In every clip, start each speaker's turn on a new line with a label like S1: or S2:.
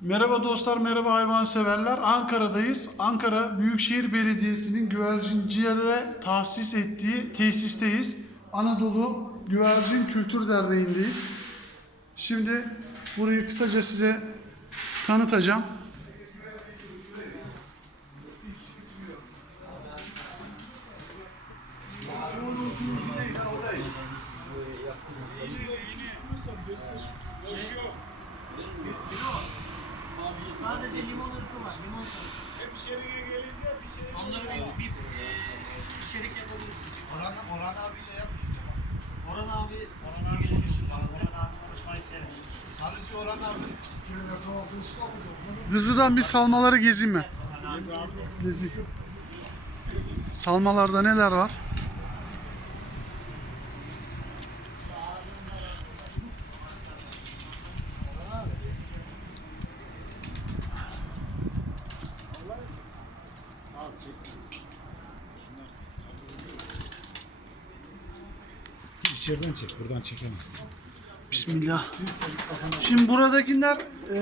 S1: Merhaba dostlar, merhaba hayvanseverler. Ankara'dayız. Ankara Büyükşehir Belediyesi'nin güvercincilere tahsis ettiği tesisteyiz. Anadolu Güvercin Kültür Derneği'ndeyiz. Şimdi burayı kısaca size tanıtacağım.
S2: Sadece limon ırkı var. Limon salatası.
S3: Hemşeriye gelince bir şey
S2: Onları bir, bir eee içerik yapabiliriz.
S3: Orhan, Orhan abiyle yap.
S2: Orhan abi
S3: Orhan abi konuşur. Orhan abi konuşmayı sever. Sarıcı Orhan abi.
S1: Hızlıdan bir salmaları gezeyim ben.
S3: Gez abi.
S1: Gezeyim. Salmalarda neler var?
S3: İçeriden çek, buradan çekemezsin.
S1: Bismillah. Şimdi buradakiler e,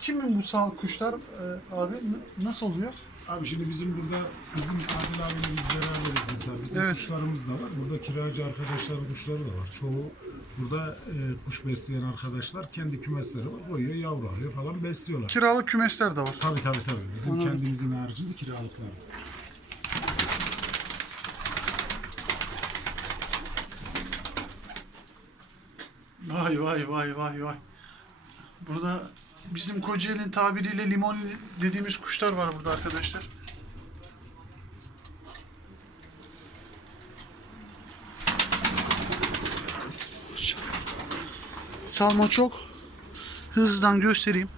S1: kimin bu sal kuşlar e, abi N- nasıl oluyor?
S4: Abi şimdi bizim burada bizim Adil abiyle biz beraberiz mesela. Bizim
S1: Evet.
S4: kuşlarımız da var. Burada kiracı arkadaşların kuşları da var. Çoğu burada e, kuş besleyen arkadaşlar kendi kümesleri var. Koyuyor, yavru alıyor falan besliyorlar.
S1: Kiralık kümesler de var.
S4: Tabii tabii tabii. Bizim kendimizin haricinde kiralıklar. da.
S1: Vay vay vay vay vay. Burada bizim Kocaeli'nin tabiriyle limon dediğimiz kuşlar var burada arkadaşlar. Salma çok. Hızlıdan göstereyim.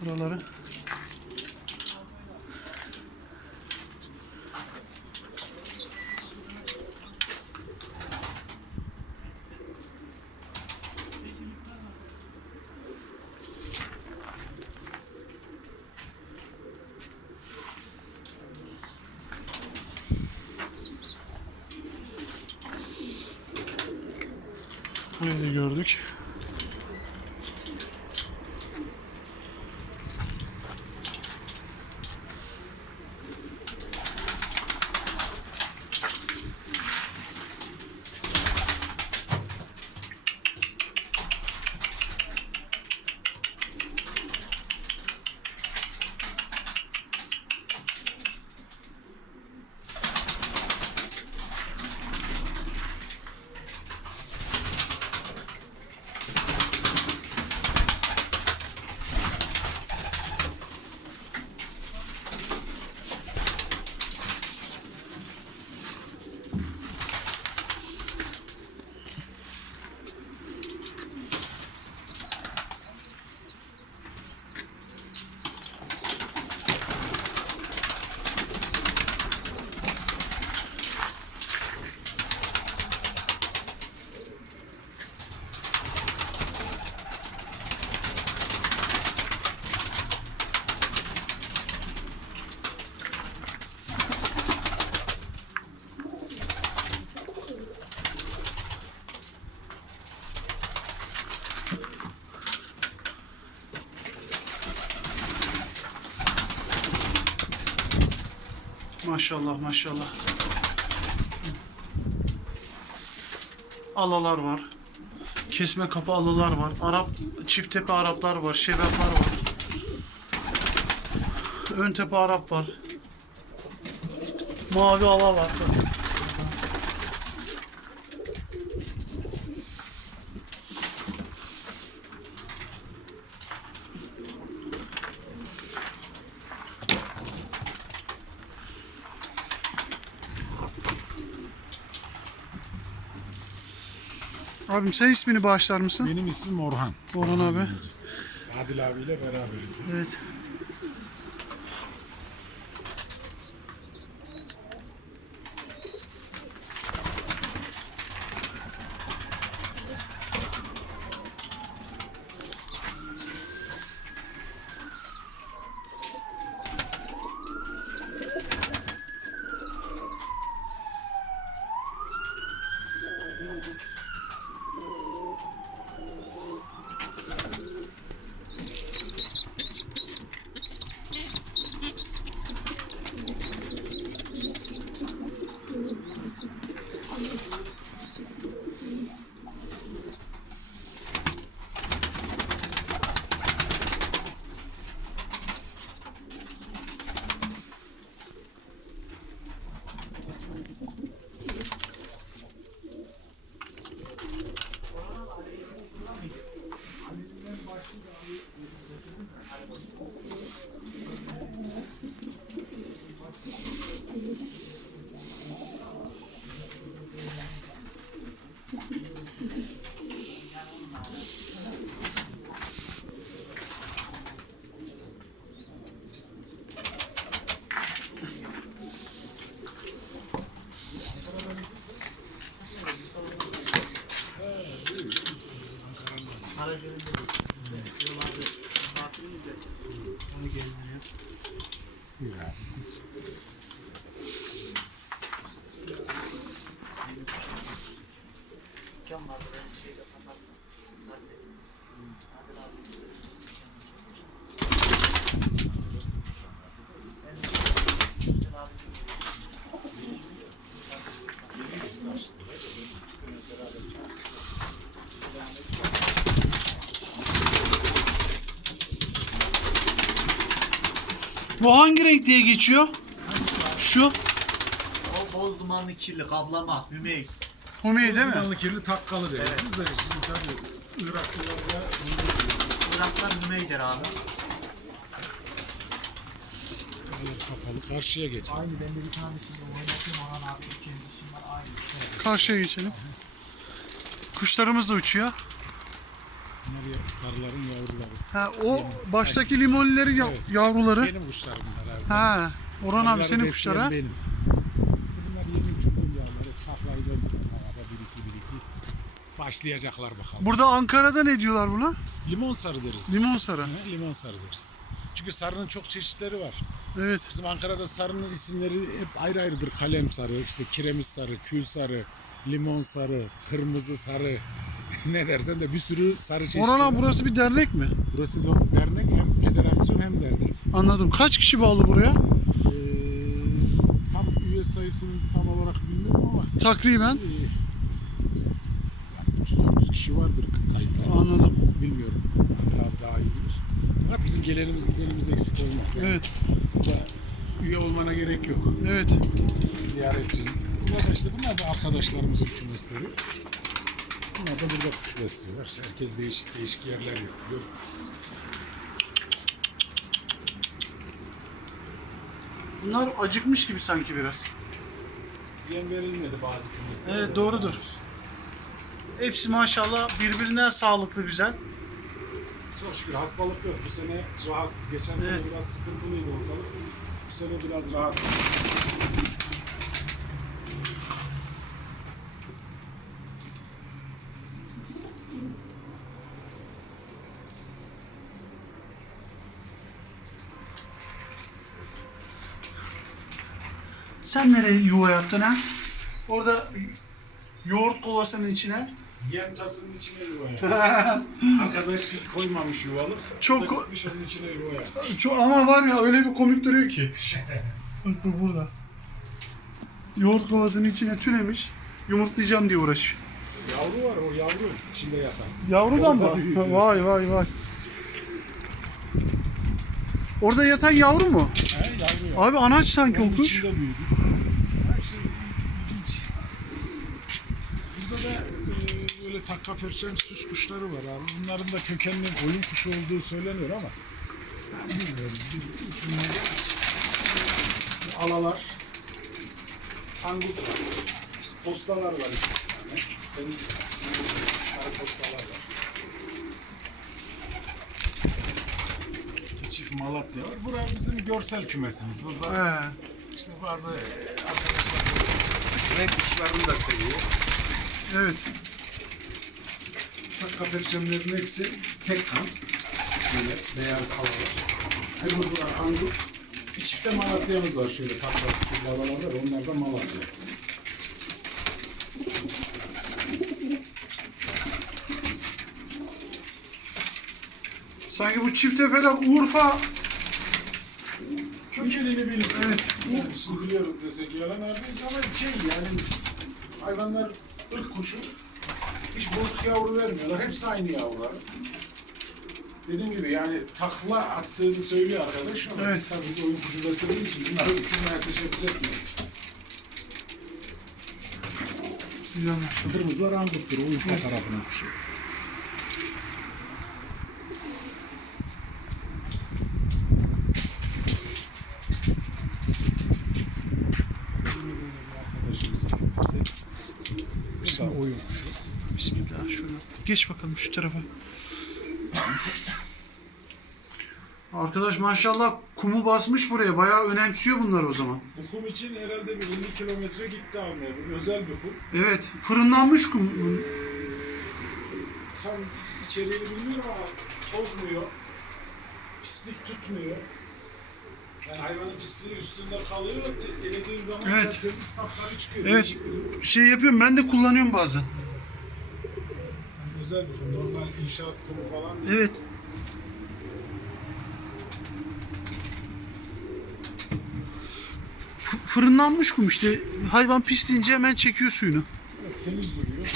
S1: Buraları. Maşallah maşallah. Alalar var. Kesme kapı alalar var. Arap çift tepe Araplar var. Şebaplar var. Ön tepe Arap var. Mavi ala var. Abim sen ismini bağışlar mısın?
S4: Benim ismim Orhan.
S1: Orhan abi.
S4: Adil abiyle beraberiz.
S1: Evet. Bu hangi renk diye geçiyor? Şu.
S3: O boz dumanlı kirli kablama, hümey.
S1: Humi değil mi?
S4: Dumanlı kirli takkalı deriz. Biz de şimdi tabii Iraklılarda
S3: Iraklar hümeydir abi.
S4: kapalı karşıya geç.
S3: Aynı ben de bir tane şimdi oynatıyorum Orhan abi. İki var aynı.
S1: Karşıya geçelim. Kuşlarımız da uçuyor.
S4: Sarıların yavruları.
S1: Ha, o baştaki limonilerin ya- yavruları.
S4: Benim kuşlarım bunlar abi.
S1: Ha, Orhan abi senin kuşlar ha?
S4: Benim. Bunlar yeni uçurduğum yavruları. Döndüler. Arada birisi bir iki. Başlayacaklar bakalım.
S1: Burada Ankara'da ne diyorlar buna?
S4: Limon sarı deriz. biz.
S1: Limon sarı.
S4: Hı, limon sarı deriz. Çünkü sarının çok çeşitleri var.
S1: Evet.
S4: Bizim Ankara'da sarının isimleri hep ayrı ayrıdır. Kalem sarı, işte kiremiz sarı, kül sarı, limon sarı, kırmızı sarı. ne dersen de bir sürü sarı çeşidi.
S1: Orhan abi burası bir dernek mi?
S4: Burası dernek hem federasyon hem dernek.
S1: Anladım. Kaç kişi bağlı buraya?
S4: Ee, tam üye sayısını tam olarak bilmiyorum ama
S1: Takriben.
S4: e, yani 300-400 kişi vardır kayıtlarda.
S1: Anladım.
S4: Bilmiyorum. Daha, daha iyi bilir. Fakat bizim gelenimiz gidenimiz eksik olmaz. Yani
S1: Evet.
S4: Burada üye olmana gerek yok.
S1: Evet.
S4: ziyaretçi. Bunlar da işte bunlar da arkadaşlarımızın kümesleri. Bunlar da burada kuş besliyorlar. Herkes değişik değişik yerler yapıyor.
S1: Bunlar acıkmış gibi sanki biraz.
S4: Yem verilmedi bazı kümeslere.
S1: Evet doğrudur. Hepsi maşallah birbirinden sağlıklı güzel.
S4: Çok şükür hastalık yok. Bu sene rahatız. Geçen sene
S1: Evet.
S4: biraz sıkıntılıydı ortalık. Bu sene biraz rahat.
S1: Sen nereye yuva yaptın ha? Orada yoğurt kovasının içine.
S4: Yem tasının içine yuva yaptı. Arkadaş koymamış yuvalık.
S1: Çok-
S4: gitmiş onun içine yuva yaptı.
S1: Çok, ama var ya öyle bir komik duruyor ki. Bak bu burada. Yoğurt kovasının içine türemiş. Yumurtlayacağım diye uğraş.
S4: Yavru var o yavru içinde yatan.
S1: Yavrudan mı? Vay vay vay. Orada yatan yavru mu?
S4: Yavru ya.
S1: Abi anaç sanki o kuş.
S4: ilginç. Burada da e, böyle takka perçem süs kuşları var abi. Bunların da kökeninin oyun kuşu olduğu söyleniyor ama bilmiyorum. Biz uçurmaya alalar, angut var, postalar var iki tane. Senin postalar var. Malatya var. Burası bizim görsel kümesimiz. Burada
S1: He.
S4: işte bazı arkadaşlar renk kuşlarını da seviyor.
S1: Evet.
S4: Takka perçemlerin hepsi tek kan. Böyle beyaz havalar. Kırmızılar angut. De Malatya'mız var şöyle takla babalar var. Onlar da Malatya.
S1: Sanki bu çift tepeler Urfa.
S4: Kökenini bilin. Evet. Şimdi biliyorum desek yalan abi. Ama şey yani hayvanlar ırk kuşu. Hiç bozuk yavru vermiyorlar. Hepsi aynı yavrular. Dediğim gibi yani takla attığını söylüyor arkadaş ama
S1: Evet.
S4: biz tabii biz oyun kuşu beslediğimiz için bunları uçurmaya teşebbüs etmiyoruz. Kırmızılar anguttur. Urfa tarafının kuşu. Yine böyle bir arkadaşımızın kümesi. Bu da oyun kuşu.
S1: Bismillah şöyle. Geç bakalım şu tarafa. Arkadaş maşallah kumu basmış buraya. Bayağı önemsiyor bunları o zaman.
S4: Bu kum için herhalde bir 50 kilometre gitti almaya. Bu özel bir kum.
S1: Evet. Fırınlanmış kum.
S4: tam içeriğini bilmiyorum ama tozmuyor. Pislik tutmuyor. Yani hayvanın pisliği üstünde kalıyor. Elediğin zaman
S1: Evet.
S4: tertemiz sapsarı çıkıyor.
S1: Evet. Şey yapıyorum ben de kullanıyorum bazen.
S4: Özel bir kum. Normal inşaat kumu falan değil.
S1: Evet. F- fırınlanmış kum işte. Hayvan pisleyince hemen çekiyor suyunu.
S4: Evet, temiz duruyor.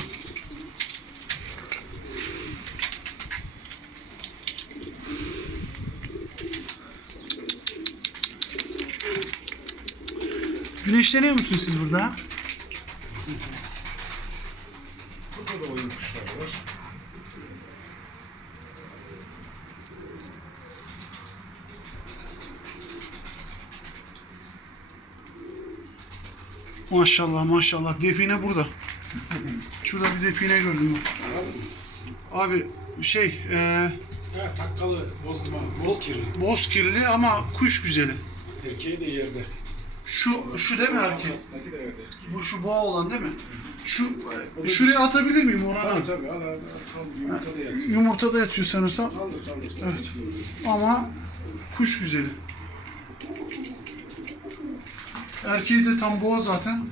S1: Güneşleniyor musunuz siz? Burada
S4: da oyun kuşları var.
S1: Maşallah maşallah. Define burada. Şurada bir define gördüm. Abi şey e,
S4: Ha, takkalı bozma, boz kirli.
S1: boz kirli ama kuş güzeli.
S4: Erkeği de yerde.
S1: Şu şu değil mi erkek?
S4: Arkasındaki de evet erkeği.
S1: Bu şu boğa olan değil mi? Şu e, şuraya atabilir miyim Orhan
S4: Tabii
S1: abi?
S4: tabii al al. Kaldır yumurta da yatıyor.
S1: Yumurtada yatıyor sanırsam
S4: Kaldır kaldır. sıkıntı yok.
S1: ama kuş güzeli. Erkeği de tam boğa zaten.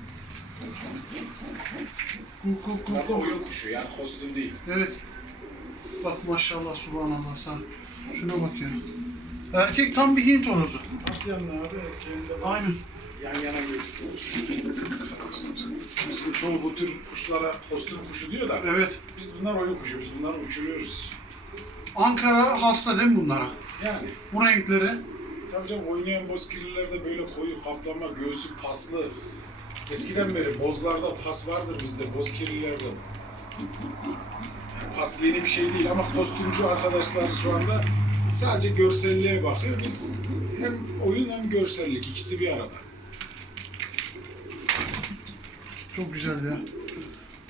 S1: Ku ku ku
S4: Bunlar da
S1: ku.
S4: oyun kuşu yani kostüm değil.
S1: Evet. Bak maşallah subhanallah sen. Şuna bak ya. Erkek tam bir Hint horozu.
S4: At yanına abi erkeğin de var.
S1: Aynen.
S4: yan yana göğüsler. Şimdi çoğu bu tür kuşlara kostüm kuşu diyor da
S1: Evet.
S4: biz bunlar oyun kuşu, biz bunları uçuruyoruz.
S1: Ankara hasta değil mi bunlara?
S4: Yani
S1: Bu renkleri.
S4: tabii canım oynayan bozkirlilerde böyle koyu kaplama, göğsü paslı. Eskiden beri bozlarda pas vardır bizde, bozkirlilerde. Yani pas yeni bir şey değil ama kostümcü arkadaşlar şu anda sadece görselliğe bakıyor. Biz hem oyun hem görsellik ikisi bir arada.
S1: Çok güzel ya.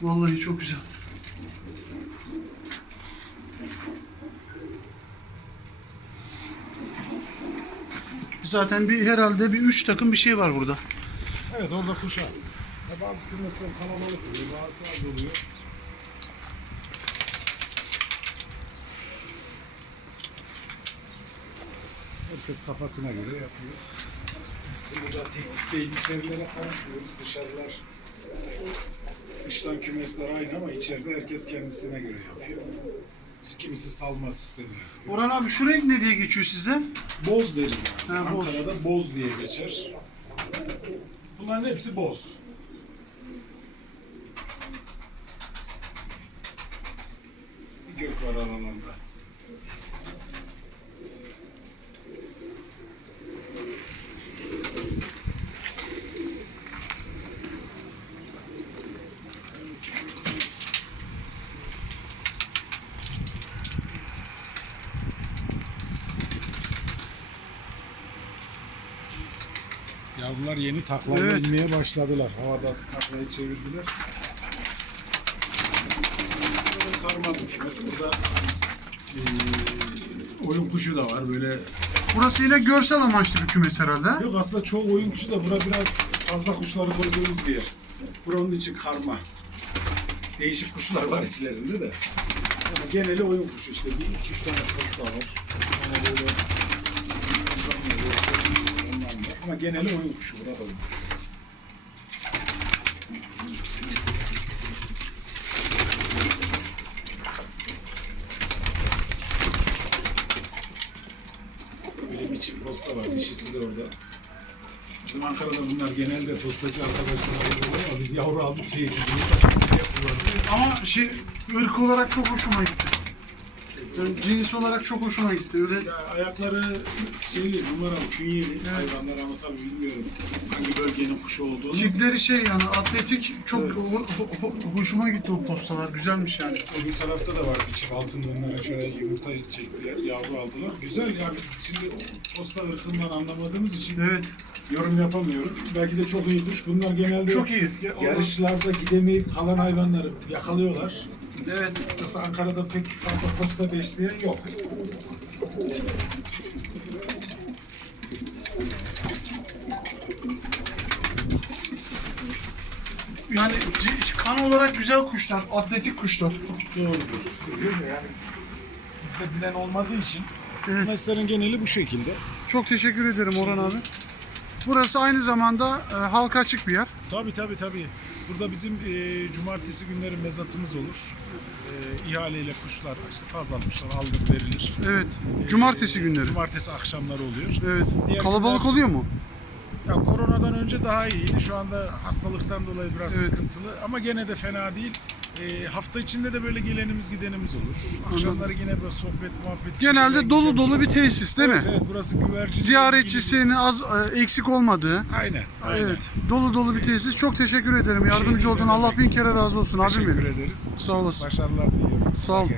S1: Vallahi çok güzel. Zaten bir herhalde bir üç takım bir şey var burada.
S4: Evet orada kuş az. Ya bazı kümesler kalabalık oluyor, bazısı az oluyor. Herkes kafasına göre yapıyor. Bizim burada teknik değil, içerilere karışmıyoruz. Dışarılar, dıştan kümesler aynı ama içeride herkes kendisine göre yapıyor. Kimisi salma sistemi yapıyor.
S1: Orhan abi şu renk ne diye geçiyor sizde?
S4: Boz deriz yani.
S1: Ha, boz.
S4: Ankara'da boz diye geçer. Bunların hepsi boz. Bir gök var aralarında. Yavrular yeni taklayla
S1: Evet.
S4: inmeye başladılar. Havada taklayı çevirdiler. Böyle karma bir kümesi. Burada eee, oyun kuşu da var. Böyle
S1: Burası yine görsel amaçlı bir kümes herhalde.
S4: Yok aslında çoğu oyun kuşu da bura biraz fazla kuşları koyduğumuz bir yer. Buranın için karma. Değişik kuşlar var içlerinde de. Ama geneli oyun kuşu işte. Bir iki üç tane posta var. Bir tane böyle. Ama geneli oyun kuşu. Burada oyun. Böyle bir çift posta var. Dişisi de orada. Bizim Ankara'da bunlar genelde postacı arkadaşlar oluyor ama biz yavru aldık şey yapıyorlar.
S1: Ama şey ırk olarak çok hoşuma gitti. Cins olarak çok hoşuma gitti. Öyle
S4: Ya ayakları şey numaralı künyeli hayvanlar ama tabii bilmiyorum hangi bölgenin kuşu olduğunu.
S1: tipleri şey yani atletik çok ho- ho- ho- hoşuma gitti o postalar. Güzelmiş yani.
S4: Öbür tarafta da var bir çift altın bunlara şöyle yumurta çektiler, yavru aldılar. Güzel ya biz şimdi posta ırkından anlamadığımız için
S1: Evet.
S4: yorum yapamıyoruz. Belki de çok iyi kuş. Bunlar genelde
S1: Çok iyi. Ya, o-
S4: yarışlarda gidemeyip kalan hayvanları yakalıyorlar.
S1: Evet.
S4: Yoksa Ankara'da pek fazla posta besleyen yok.
S1: Yani c- Ana olarak güzel kuşlar, atletik kuşlar.
S4: Doğrudur. Değil mi? Yani bizde bilen olmadığı için
S1: Evet.
S4: meslerin geneli bu şekilde.
S1: Çok teşekkür ederim Orhan abi. Burası aynı zamanda e, halka açık bir yer.
S4: Tabii tabii tabii. Burada bizim e, cumartesi günleri mezatımız olur. E, ihaleyle kuşlar, işte fazla kuşlar alınır verilir.
S1: Evet.
S4: E,
S1: Cumartesi günleri.
S4: Cumartesi akşamları oluyor.
S1: Evet.
S4: Diğer
S1: Kalabalık
S4: günler-
S1: oluyor mu?
S4: Ya koronadan önce daha iyiydi. Şu anda hastalıktan dolayı biraz
S1: Evet.
S4: sıkıntılı. Ama gene de fena değil. E, hafta içinde de böyle gelenimiz gidenimiz olur. Akşamları yine böyle sohbet muhabbet.
S1: Genelde dolu dolu bir tesis değil mi?
S4: Evet burası güvercin.
S1: Ziyaretçisinin az e, eksik olmadığı.
S4: Aynen. aynen.
S1: Evet. Dolu dolu bir tesis. Çok teşekkür ederim. Yardımcı
S4: değil,
S1: oldun. Allah bin kere razı olsun abim
S4: Teşekkür
S1: benim.
S4: ederiz.
S1: Sağ olasın.
S4: Başarılar diliyorum.
S1: Sağ ol.